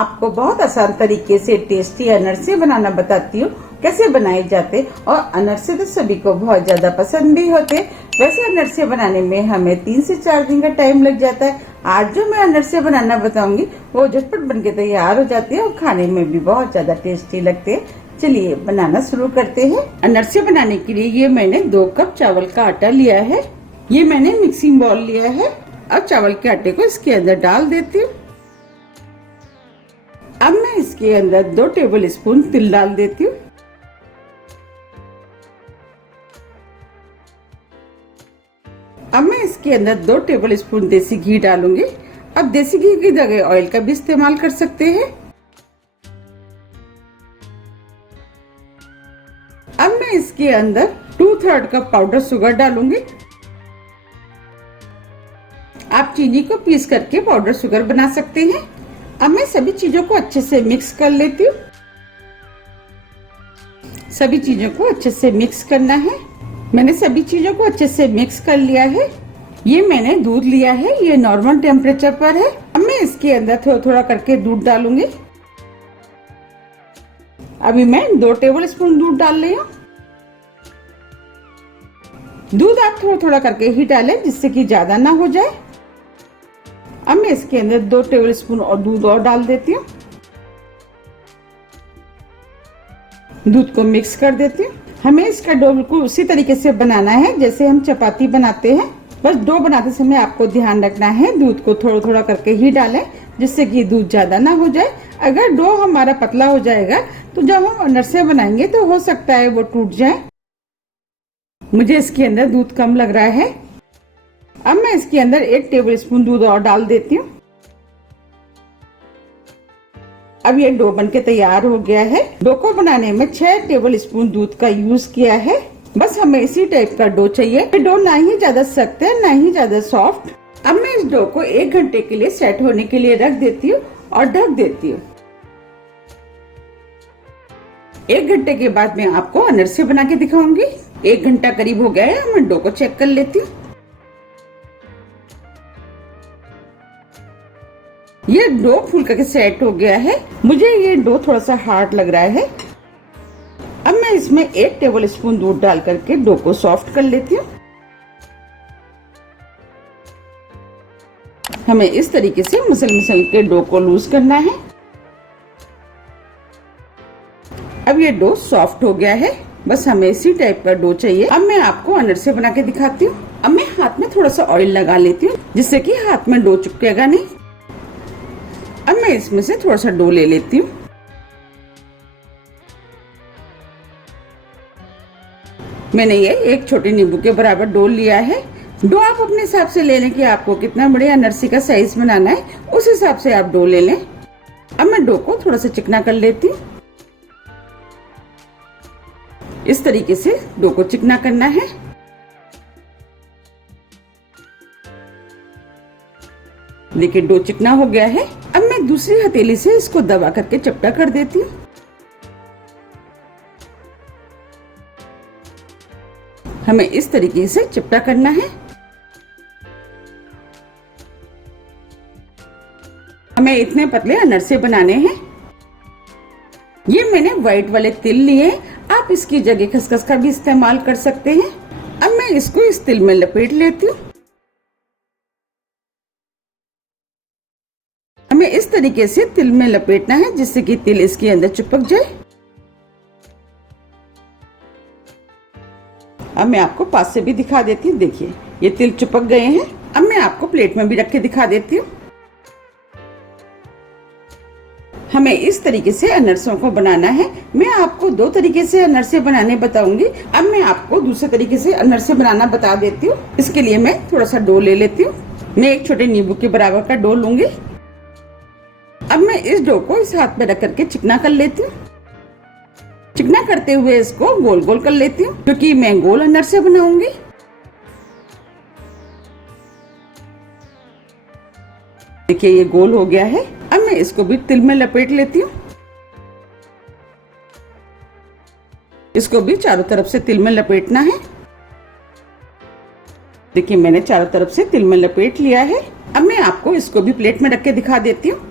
आपको बहुत आसान तरीके से टेस्टी अनरसे बनाना बताती हूँ, कैसे बनाए जाते। और अनरसे तो सभी को बहुत ज्यादा पसंद भी होते। वैसे अनरसे बनाने में हमें 3 से 4 दिन का टाइम लग जाता है। आज जो मैं अनरसे बनाना बताऊंगी वो झटपट बनके तैयार हो जाती है और खाने में भी बहुत ज्यादा टेस्टी लगते हैं। चलिए बनाना शुरू करते हैं। अनरसे बनाने के लिए ये मैंने 2 कप चावल का आटा लिया है। ये मैंने मिक्सिंग बाउल लिया है। अब चावल के आटे को इसके अंदर डाल देती हूँ। अब मैं इसके अंदर 2 टेबल स्पून तिल डाल देती हूँ। अब मैं इसके अंदर 2 टेबल स्पून देसी घी डालूंगी। अब देसी घी की जगह ऑयल का भी इस्तेमाल कर सकते हैं। अब मैं इसके अंदर 2/3 कप पाउडर शुगर डालूंगी। आप चीनी को पीस करके पाउडर शुगर बना सकते हैं। अब मैं सभी चीजों को अच्छे से मिक्स कर लेती हूँ। सभी चीजों को अच्छे से मिक्स करना है। मैंने सभी चीजों को अच्छे से मिक्स कर लिया है। ये मैंने दूध लिया है, ये नॉर्मल टेम्परेचर पर है। अब मैं इसके अंदर थोड़ा थोड़ा करके दूध डालूंगी। अभी मैं 2 टेबल स्पून दूध डाल रही हूँ। दूध आप थोड़ा थोड़ा करके ही डालें जिससे कि ज्यादा ना हो जाए। अब मैं इसके अंदर 2 टेबल स्पून और दूध और डाल देती हूँ। दूध को मिक्स कर देती हूँ। हमें इसका डो बिल्कुल उसी तरीके से बनाना है जैसे हम चपाती बनाते हैं। बस डो बनाते समय आपको ध्यान रखना है दूध को थोड़ा थोड़ा करके ही डालें जिससे कि दूध ज्यादा ना हो जाए। अगर डो हमारा पतला हो जाएगा तो जब हम अनरसे बनाएंगे तो हो सकता है वो टूट जाए। मुझे इसके अंदर दूध कम लग रहा है। अब मैं इसके अंदर 1 टेबल स्पून दूध और डाल देती हूँ। अब ये डो बनके तैयार हो गया है। डो को बनाने में 6 टेबल स्पून दूध का यूज किया है। बस हमें इसी टाइप का डो चाहिए। डो ना ही ज्यादा सख्त है ना ही ज्यादा सॉफ्ट। अब मैं इस डो को 1 घंटे के लिए सेट होने के लिए रख देती हूँ और ढक देती हूँ। 1 घंटे के बाद मैं आपको अनरसे बना के दिखाऊंगी। 1 घंटा करीब हो गया है। मैं डो को चेक कर लेती हूँ। ये डो फुल करके सेट हो गया है। मुझे ये डो थोड़ा सा हार्ड लग रहा है। अब मैं इसमें 1 टेबल स्पून दूध डाल करके डो को सॉफ्ट कर लेती हूँ। हमें इस तरीके से मसल मसल के डो को लूज करना है। अब ये डो सॉफ्ट हो गया है। बस हमें इसी टाइप का डो चाहिए। अब मैं आपको अनरसे बना के दिखाती हूँ। अब मैं हाथ में थोड़ा सा ऑयल लगा लेती हूँ जिससे कि हाथ में डो चिपकेगा नहीं। अब मैं इसमें से थोड़ा सा डो ले लेती हूँ। मैंने ये 1 छोटे नींबू के बराबर डो लिया है। डो आप अपने हिसाब से ले लें कि आपको कितना बड़े अनरसे का साइज बनाना है, उस हिसाब से आप डो ले लें। अब मैं डो को थोड़ा सा चिकना कर लेती हूँ। इस तरीके से डो को चिकना करना है। देखिए डो चिकना हो गया है। अब मैं दूसरी हथेली से इसको दबा करके चपटा कर देती हूँ। हमें इस तरीके से चिपटा करना है। हमें इतने पतले अनरसे बनाने हैं। ये मैंने व्हाइट वाले तिल लिए। आप इसकी जगह खसखस का भी इस्तेमाल कर सकते हैं। अब मैं इसको इस तिल में लपेट लेती हूँ। हमें इस तरीके से तिल में लपेटना है जिससे कि तिल इसके अंदर चिपक जाए। अब मैं आपको पास से भी दिखा देती हूँ। देखिए ये तिल चिपक गए हैं। अब मैं आपको प्लेट में भी रख के दिखा देती हूँ। हमें इस तरीके से अनरसों को बनाना है। मैं आपको 2 तरीके से अनरसे बनाने बताऊंगी। अब मैं आपको दूसरे तरीके से अनरसे बनाना बता देती हूँ। इसके लिए मैं थोड़ा सा डो ले लेती हूँ। मैं 1 छोटे नींबू के बराबर का डो लूंगी। अब मैं इस डो को इस हाथ में रख करके चिकना कर लेती हूँ। चिकना करते हुए इसको गोल गोल कर लेती हूँ क्योंकि मैं गोल अनरसे बनाऊंगी। देखिए ये गोल हो गया है। अब मैं इसको भी तिल में लपेट लेती हूँ। इसको भी चारों तरफ से तिल में लपेटना है। देखिए मैंने चारों तरफ से तिल में लपेट लिया है। अब मैं आपको इसको भी प्लेट में रख के दिखा देती हूँ।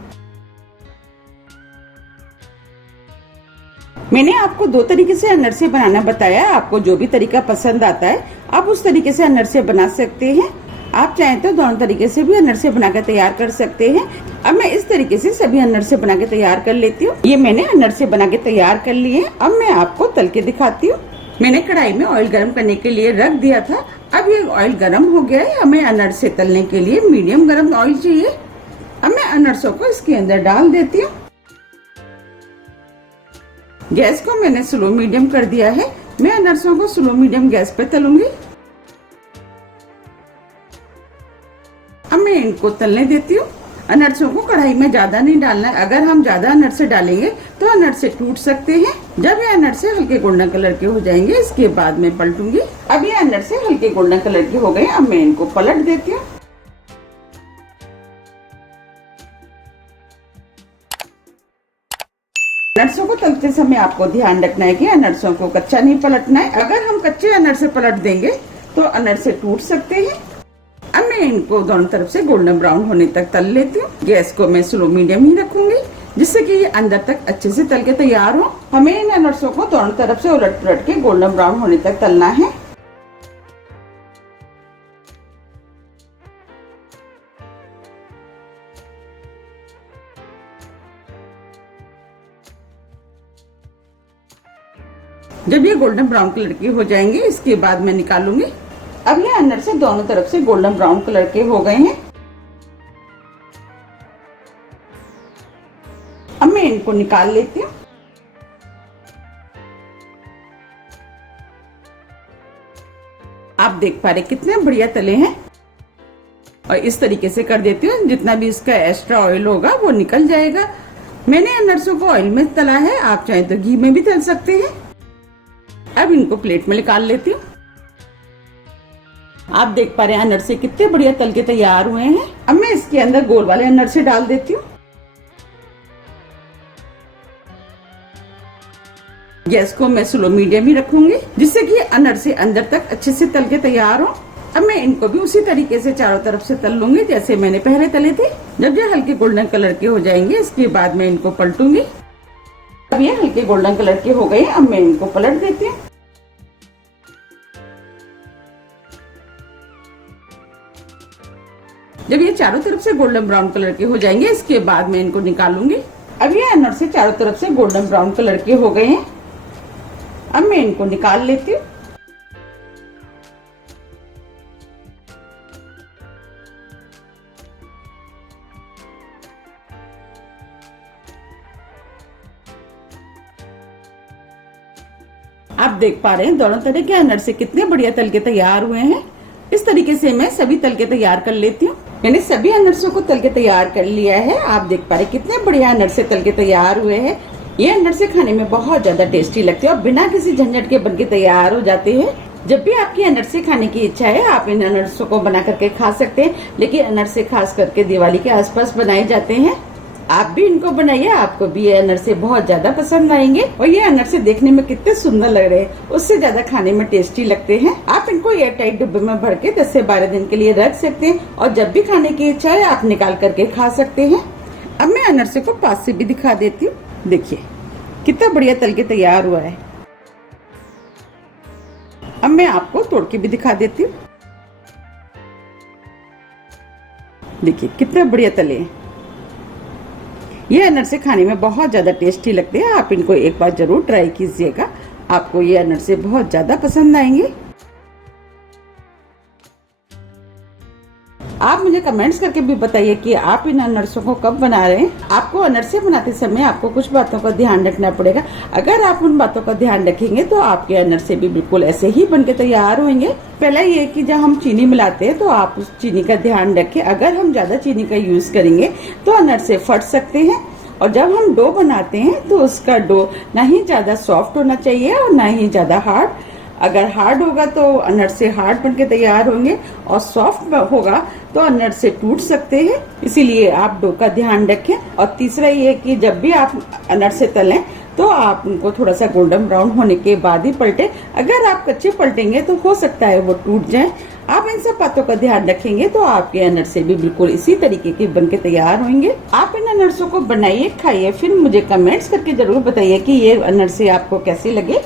मैंने आपको दो तरीके से अनरसे बनाना बताया, आपको जो भी तरीका पसंद आता है आप उस तरीके से अनरसे बना सकते हैं। आप चाहें तो दोनों तरीके से भी अनरसे बनाकर तैयार कर सकते हैं। अब मैं इस तरीके से सभी अनरसे बना के तैयार कर लेती हूँ। ये मैंने अनरसे बना के तैयार कर लिए। अब मैं आपको तल के दिखाती हूँ। मैंने कढ़ाई में ऑयल गर्म करने के लिए रख दिया था। अब ये ऑयल गर्म हो गया है। हमें अनरसे तलने के लिए मीडियम गर्म ऑयल चाहिए। अब मैं अनरसों को इसके अंदर डाल देती हूँ। गैस को मैंने स्लो मीडियम कर दिया है। मैं अनरसों को स्लो मीडियम गैस पे तलूंगी। अब मैं इनको तलने देती हूँ। अनरसों को कढ़ाई में ज्यादा नहीं डालना है। अगर हम ज्यादा अनरसे डालेंगे तो अनरसे टूट सकते हैं। जब ये अनरसे हल्के गोल्डन कलर के हो जाएंगे इसके बाद मैं पलटूंगी। अब ये अनरसे हल्के गोल्डन कलर के हो गए। अब मैं इनको पलट देती हूँ। अनरसों को तलते समय आपको ध्यान रखना है कि अनरसों को कच्चा नहीं पलटना है। अगर हम कच्चे अनरसे पलट देंगे तो अनरसे टूट सकते हैं। अब मैं इनको दोनों तरफ से गोल्डन ब्राउन होने तक तल लेती हूँ। गैस को मैं स्लो मीडियम ही रखूंगी जिससे कि ये अंदर तक अच्छे से तल के तैयार हो। हमें इन अनरसों को दोनों तरफ से उलट पुलट के गोल्डन ब्राउन होने तक तलना है। जब ये गोल्डन ब्राउन कलर के हो जाएंगे इसके बाद मैं निकालूंगी। अब ये अनरसे दोनों तरफ से गोल्डन ब्राउन कलर के हो गए हैं। अब मैं इनको निकाल लेती हूँ। आप देख पा रहे कितने बढ़िया तले हैं। और इस तरीके से कर देती हूँ, जितना भी इसका एक्स्ट्रा ऑयल होगा वो निकल जाएगा। मैंने अनरसों को ऑयल में तला है, आप चाहे तो घी में भी तल सकते हैं। अब इनको प्लेट में निकाल लेती हूँ। आप देख पा रहे हैं अनरसे कितने बढ़िया तल के तैयार हुए हैं। अब मैं इसके अंदर गोल वाले अनरसे डाल देती हूँ। गैस को मैं स्लो मीडियम ही रखूंगी जिससे कि अनरसे अंदर तक अच्छे से तल के तैयार हो। अब मैं इनको भी उसी तरीके से चारों तरफ से तल लूंगी जैसे मैंने पहले तले थे। जब ये हल्के गोल्डन कलर के हो जाएंगे इसके बाद मैं इनको पलटूंगी। अब ये हल्के गोल्डन कलर के हो गए। अब मैं इनको पलट देती हूँ। जब ये चारों तरफ से गोल्डन ब्राउन कलर के हो जाएंगे इसके बाद मैं इनको निकालूंगी। अब ये अनरसे चारों तरफ से गोल्डन ब्राउन कलर के हो गए हैं। अब मैं इनको निकाल लेती हूँ। आप देख पा रहे हैं दोनों तरह के अनरसे कितने बढ़िया तल के तैयार हुए हैं। इस तरीके से मैं सभी तल के तैयार कर लेती हूँ। मैंने सभी अनरसों को तल के तैयार कर लिया है। आप देख पा रहे कितने बढ़िया अनरसे तल के तैयार हुए हैं। ये अनरसे खाने में बहुत ज्यादा टेस्टी लगते हैं और बिना किसी झंझट के बन के तैयार हो जाते हैं। जब भी आपकी अनरसे खाने की इच्छा है आप इन अनरसों को बना करके खा सकते हैं। लेकिन अनरसे खास करके दिवाली के आसपास बनाए जाते हैं। आप भी इनको बनाइए, आपको भी ये अनरसे बहुत ज्यादा पसंद आएंगे। और ये अनरसे देखने में कितने सुंदर लग रहे हैं, उससे ज्यादा खाने में टेस्टी लगते हैं। आप इनको एयर टाइट डिब्बे में भर के 10 से 12 दिन के लिए रख सकते हैं और जब भी खाने की इच्छा है आप निकाल करके खा सकते हैं। अब मैं अनरसे को पास से भी दिखा देती हूँ। देखिए कितना बढ़िया तल के तैयार हुआ है। अब मैं आपको तोड़ के भी दिखा देती हूँ। देखिए कितना बढ़िया तले हैं। ये अनरसे खाने में बहुत ज्यादा टेस्टी लगते हैं। आप इनको एक बार जरूर ट्राई कीजिएगा, आपको ये अनरसे बहुत ज्यादा पसंद आएंगे। आप मुझे कमेंट्स करके भी बताइए कि आप इन अनरसों को कब बना रहे हैं। आपको अनरसे बनाते समय आपको कुछ बातों का ध्यान रखना पड़ेगा। अगर आप उन बातों का ध्यान रखेंगे तो आपके अनरसे भी बिल्कुल ऐसे ही बनके तैयार होंगे। पहला ये कि जब हम चीनी मिलाते हैं तो आप उस चीनी का ध्यान रखें। अगर हम ज्यादा चीनी का यूज करेंगे तो अनरसे फट सकते हैं। और जब हम डो बनाते हैं तो उसका डो ना ही ज्यादा सॉफ्ट होना चाहिए और ना ही ज्यादा हार्ड। अगर हार्ड होगा तो अनरसे हार्ड बनके तैयार होंगे और सॉफ्ट होगा तो अनरसे टूट सकते हैं। इसीलिए आप डो का ध्यान रखें। और तीसरा ये कि जब भी आप अनरसे तलें तो आप उनको थोड़ा सा गोल्डन ब्राउन होने के बाद ही पलटे। अगर आप कच्चे पलटेंगे तो हो सकता है वो टूट जाए। आप इन सब बातों का ध्यान रखेंगे तो आपके अनरसे भी बिल्कुल इसी तरीके के बनके तैयार होंगे। आप इन अनरसों को बनाइए, खाइए, फिर मुझे कमेंट्स करके जरूर बताइए कि ये अनरसे आपको कैसे लगे।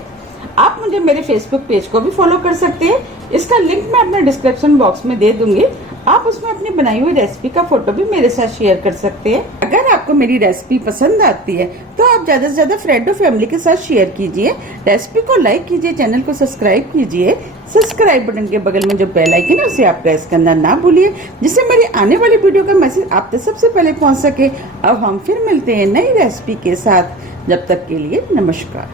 आप मुझे मेरे फेसबुक पेज को भी फॉलो कर सकते हैं, इसका लिंक मैं अपने डिस्क्रिप्शन बॉक्स में दे दूंगी। आप उसमें अपनी बनाई हुई रेसिपी का फोटो भी मेरे साथ शेयर कर सकते हैं। अगर आपको मेरी रेसिपी पसंद आती है तो आप ज्यादा से ज्यादा फ्रेंड और फैमिली के साथ शेयर कीजिए, रेसिपी को लाइक कीजिए, चैनल को सब्सक्राइब कीजिए। सब्सक्राइब बटन के बगल में जो बेल आइकन है उसे आप प्रेस करना ना भूलिए, जिससे मेरी आने वाली वीडियो का मैसेज आप तक सबसे पहले पहुंच सके। अब हम फिर मिलते हैं नई रेसिपी के साथ, जब तक के लिए नमस्कार।